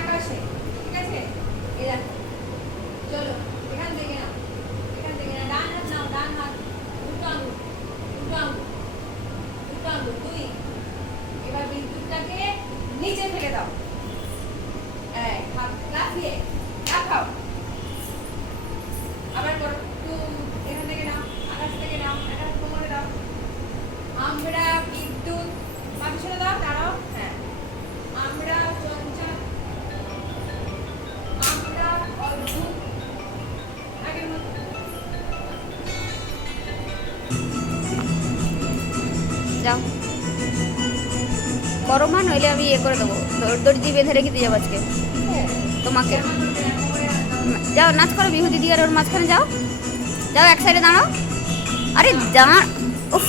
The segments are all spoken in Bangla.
আকাশে, ঠিক আছে? এই দেখো, চলো এখান থেকে নাও, এখান থেকে নাও, ডান হাত নাও, ডান হাত, দুটো আঙুল, দুটো আঙুল, দুটো আঙুল, দুই। এবার বিদ্যুৎটাকে নিচে ফেলে দাও, হাত লাফিয়ে লাফাও। আবার করো, এখান থেকে নাও, আকাশ থেকে নাও, এটা কোমরে দাও। আমরা বিদ্যুৎ, পা পিছনে দাও, দাঁড়াও, হ্যাঁ। আমরা চঞ্চল, আমরা অদ্ভুত, আগের মতো। যাও করো মা, নইলে আমি ইয়ে করে দেবো, দড়ি দিয়ে বেঁধে রেখে দিয়ে যাবো আজকে তোমাকে। যাও নাচ করো, বিহু দিদি আর ওর মাঝখানে যাও, যাও এক সাইডে দাঁড়াও। আরে দাঁড়া, উফ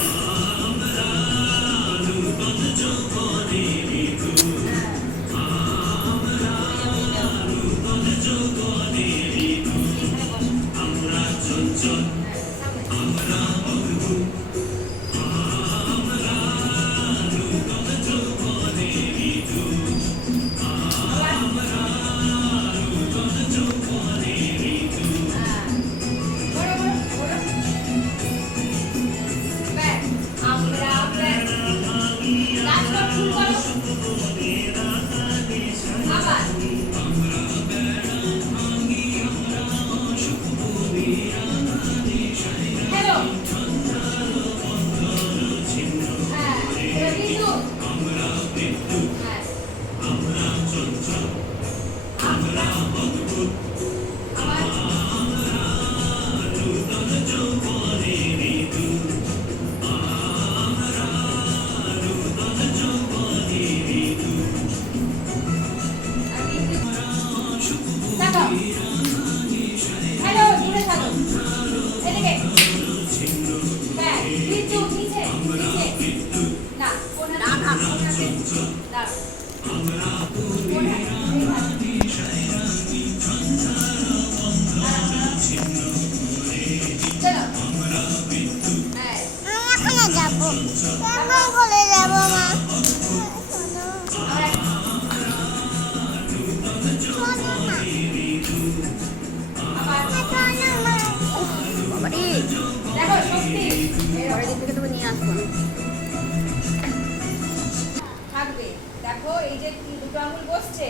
থাকবে। দেখো এই যে দুটো আঙুল বসছে,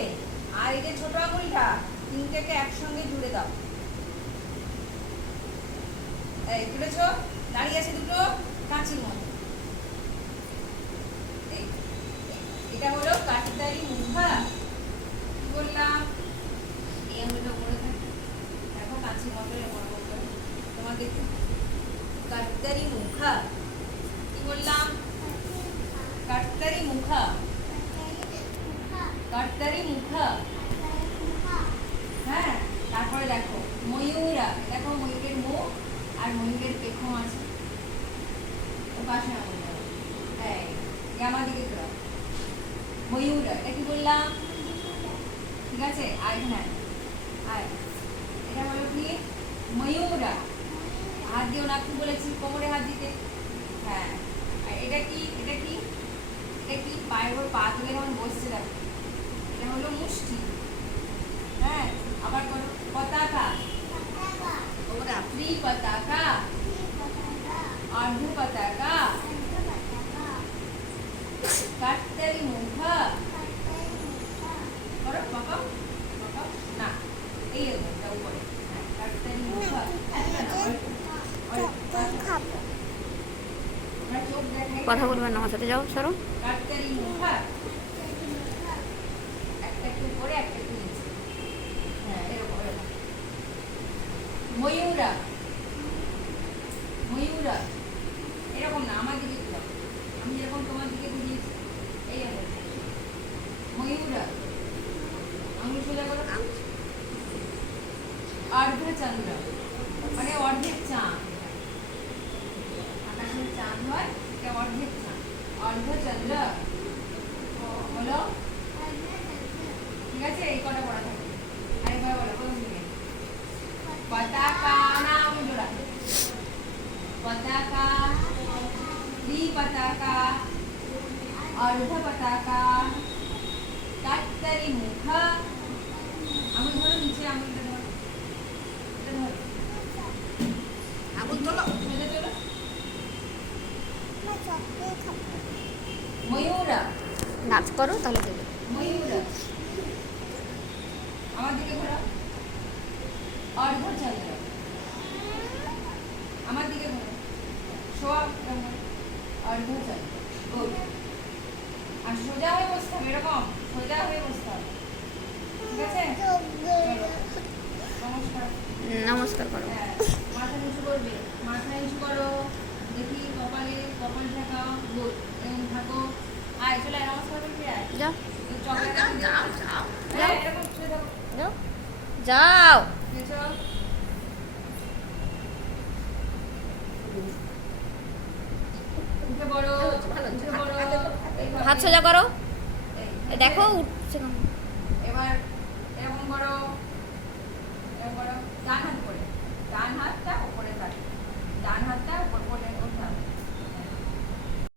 আর এই যে ছোট আঙুলটা, তিনটাকে একসঙ্গে জুড়ে দাও। এই জুড়েছো, দাঁড়িয়ে আছে দুটো কাঁচির মতো। এটা হলো কাঠতারি মুখা। কি বললাম? এই আঙুলটা উপরে থাকে, দেখো কাঁচির মতো তোমাকে কাঠতারি মুখা। কি বললাম? কাঠতারি মুখা, কাঠতারি মুখা। হ্যাঁ, তারপরে দেখো ময়ূরা, দেখো ময়ূরের মুখ আর ময়ূরের পেখম আছে। ও পাশে আঙুল দাও, এই আমার দিকে তোরা ময়ূরা। এটা কি বললাম? ঠিক আছে, আয় হ্যাঁ আয়। এটা হলো কি? ময়ূরা। হাত দিও না, কি বলেছি? কোমরে হাত দিতে। হ্যাঁ, আর এটা কি? এটা কি? এটা কি? পায়ের উপর পা তুলে যখন বসছে দেখো, এটা হলো মুষ্টি। হ্যাঁ, আবার করো পতাকা। ওরা ত্রি পতাকা, অর্ধ পতাকা, কাঠতারি মুখা। করো বাবা, বাবা না, এই এটা উপরে। হ্যাঁ, কাঠতারি মুখা। কথা বলবেন না আমার সাথে, যাও সরো। কাঠতারি মুখা, একটা একটু উপরে একটা একটু নিচে। হ্যাঁ, এরকম এরকম। ময়ূরা, ময়ূরা এরকম না, আমার দিকে ঘুরাও, আমি যেরকম তোমার দিকে ঘুরিয়েছি এই ময়ূরা। আঙুল সোজা করো। অর্ধচন্দ্র মানে অর্ধেক চাঁদ, আকাশের চাঁদ হয় এটা অর্ধেক চাঁদ। অর্ধচন্দ্র বলো, ঠিক আছে? এই কটা পড়া থাকে। আরেকবার বলো প্রথম থেকে। পতাকা নাম জোড়া, পতাকা, ত্রি পতাকা, अर्ध पताका काटतरी मुख आंगुल धरो नीचे आंगुलটা ধরো এটা ধরো আঙুল তোলো সোজা চলো ময়ূরা নাচ করো তাহলে দেবে ময়ূরা আমার দিকে ঘোরাও অর্ধচন্দ্র আমার দিকে ঘোরাও শোয়া অর্ধচন্দ্র গুড আর সোজা হয়ে বসতে হবে এরকম সোজা হয়ে বসতে হবে ঠিক আছে চলো নমস্কার নমস্কার করো হ্যাঁ, মাথা নিচু করবে মাথা নিচু করো দেখি কপাল ঠেকাও গুড এরকম থাকো আয় চলে আয়, নমস্কার করবি আয় যাও তো চকলেট যাও আমি দেবো। যাও যাও হ্যাঁ, এরকম শুয়ে থাকো। যাও যাও এসো। উঠে পড়ো, ভালো, উঠে পড়ো। এইভাবে। হাত সোজা করো এই, এই দেখো উঠছে না। এবার এরকম করো